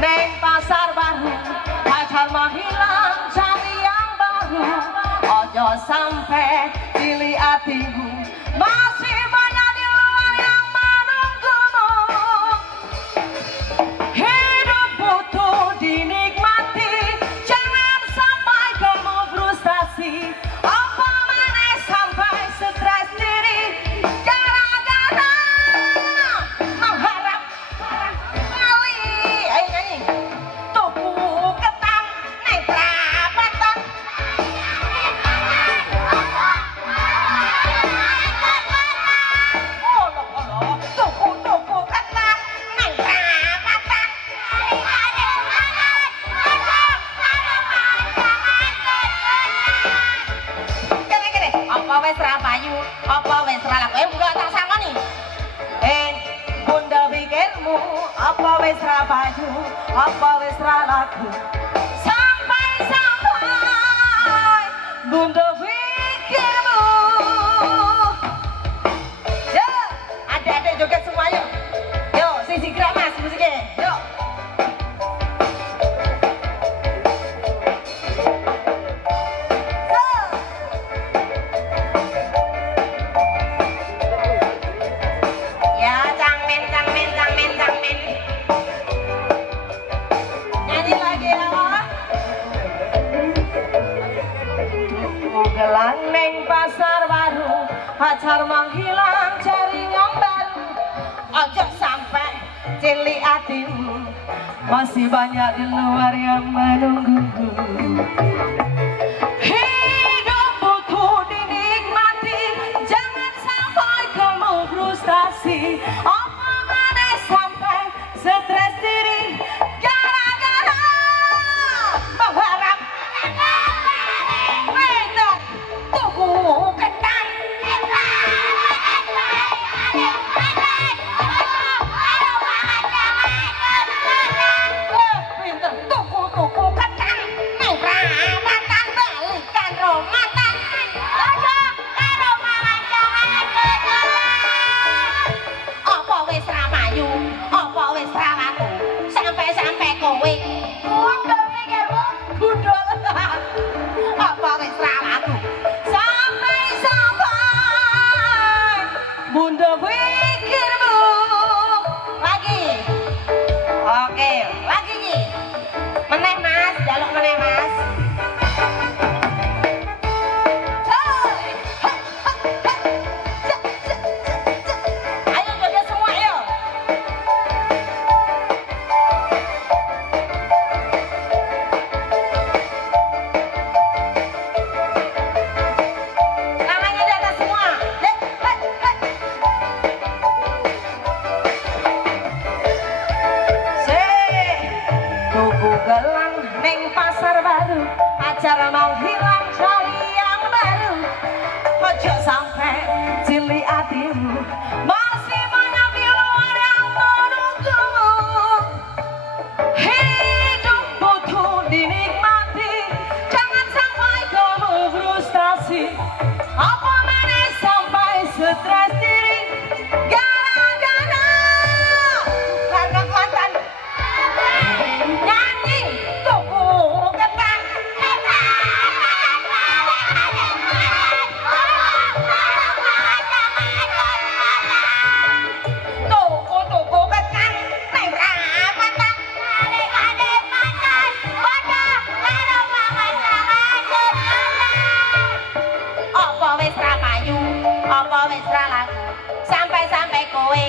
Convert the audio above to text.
neng pasar baru, pacar menghilang cari yang baru. Ojo sampai pilih hatimu, masih banyak di luar yang menunggumu. Hidup butuh dinikmati, jangan sampai kamu frustasi. Apa mana sampai stres diri gara-gara mengharap kali. Ayo nyanyi. Tuku ketang naik perapatan. Tuku ketang naik perapatan. Kene-kene, apa wis ra payu, apa wis ra laku? Enggak tak sangoni. Bunda pikirmu, apa wis ra payu, apa wis ra laku? Sampai bunda pikirmu. Yo, adik-adik joget semua yuk. Yo, sisi gerak mas musiknya. Yo. Ya, cangmen. Nyanyi lagi ya. Gelang neng pasar baru, pacar menghilang cari yang baru. Ojo sampai cilik hatimu, masih banyak di luar yang menunggumu. Hidup butuh dinikmati, jangan sampai kamu frustasi. Apa mana sampai stres diri gara-gara mengharap beda tuku ketang. Pinter tuku ketang nang perapatan balikan romatan. Ojo karo mangan jangan kejalan. Apa wis ra payu, apa wis ra laku? Sampai kowe gundul pikirmu, gundul. Apa wis ra laku? Sampai bunda pikirmu. Lagi. Oke, lagi Ki. Meneh Mas, jaluk meneh Mas. Ayo joget semua ayo. Tangannya di atas semua. Tuku gelang neng pasar baru, pacar menghilang cari yang baru. Ojo sampai cilik hatimu, masih banyak di luar yang menunggumu. Hidup butuh dinikmati, jangan sampai kamu frustasi. Apa mana sampai stres diri gara-gara karena mantan. Nyanyi tuku ketang. Tuku ketang nang perapatan. Adik-adik mangan bodo karo mangan jangan kejalan. Apa wis ra payu, apa wis ra laku? Sampai kowe